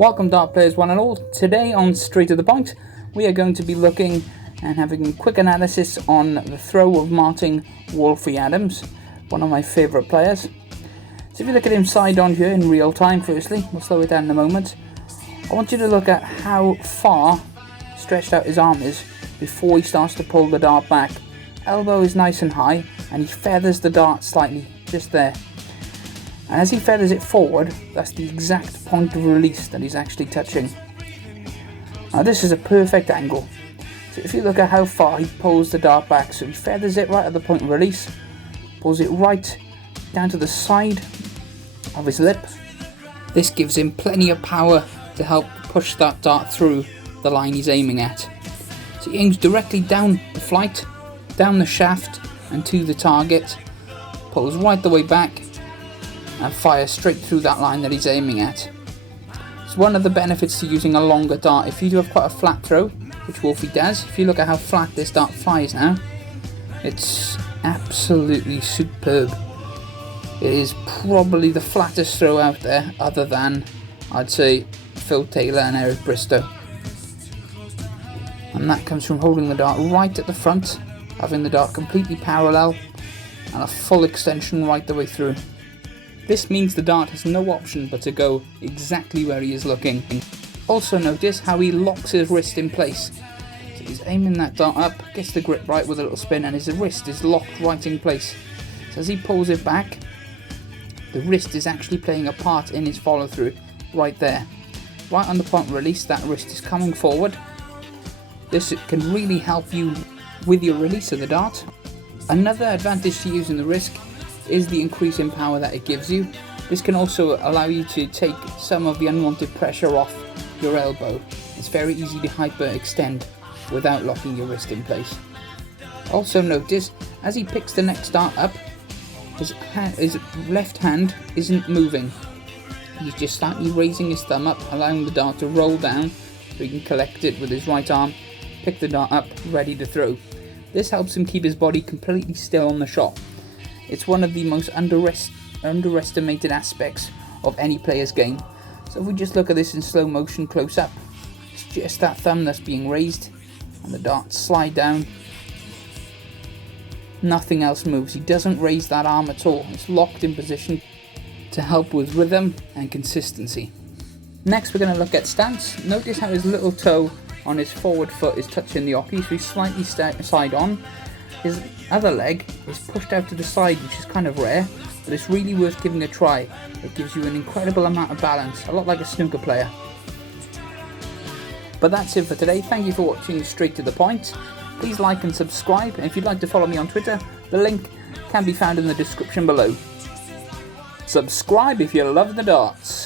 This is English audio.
Welcome dart players one and all. Today on Straight to the Point we are going to be looking and having a quick analysis on the throw of Martin Wolfie Adams, one of my favourite players. So if you look at him side on here in real time, firstly, we'll slow it down in a moment. I want you to look at how far stretched out his arm is before he starts to pull the dart back. Elbow is nice and high and he feathers the dart slightly, just there. And as he feathers it forward, that's the exact point of release that he's actually touching. Now this is a perfect angle. So if you look at how far he pulls the dart back, so he feathers it right at the point of release, pulls it right down to the side of his lip. This gives him plenty of power to help push that dart through the line he's aiming at. So he aims directly down the flight, down the shaft and to the target, pulls right the way back and fires straight through that line that he's aiming at. It's one of the benefits to using a longer dart. If you do have quite a flat throw, which Wolfie does, if you look at how flat this dart flies now, it's absolutely superb. It is probably the flattest throw out there, other than, I'd say, Phil Taylor and Eric Bristow. And that comes from holding the dart right at the front, having the dart completely parallel, and a full extension right the way through. This means the dart has no option but to go exactly where he is looking. Also notice how he locks his wrist in place. So he's aiming that dart up, gets the grip right with a little spin, and his wrist is locked right in place. So as he pulls it back, the wrist is actually playing a part in his follow through right there. Right on the point of release, that wrist is coming forward. This can really help you with your release of the dart. Another advantage to using the wrist is the increase in power that it gives you. This can also allow you to take some of the unwanted pressure off your elbow. It's very easy to hyperextend without locking your wrist in place. Also notice, as he picks the next dart up, his left hand isn't moving. He's just slightly raising his thumb up, allowing the dart to roll down so he can collect it with his right arm, pick the dart up, ready to throw. This helps him keep his body completely still on the shot. It's one of the most underestimated aspects of any player's game. So if we just look at this in slow motion close up, it's just that thumb that's being raised and the darts slide down. Nothing else moves. He doesn't raise that arm at all. It's locked in position to help with rhythm and consistency. Next we're going to look at stance. Notice how his little toe on his forward foot is touching the oki, so he's slightly side on. His other leg is pushed out to the side, which is kind of rare, but it's really worth giving a try. It gives you an incredible amount of balance, a lot like a snooker player. But that's it for today. Thank you for watching Straight to the Point. Please like and subscribe, and if you'd like to follow me on Twitter, the link can be found in the description below. Subscribe if you love the darts.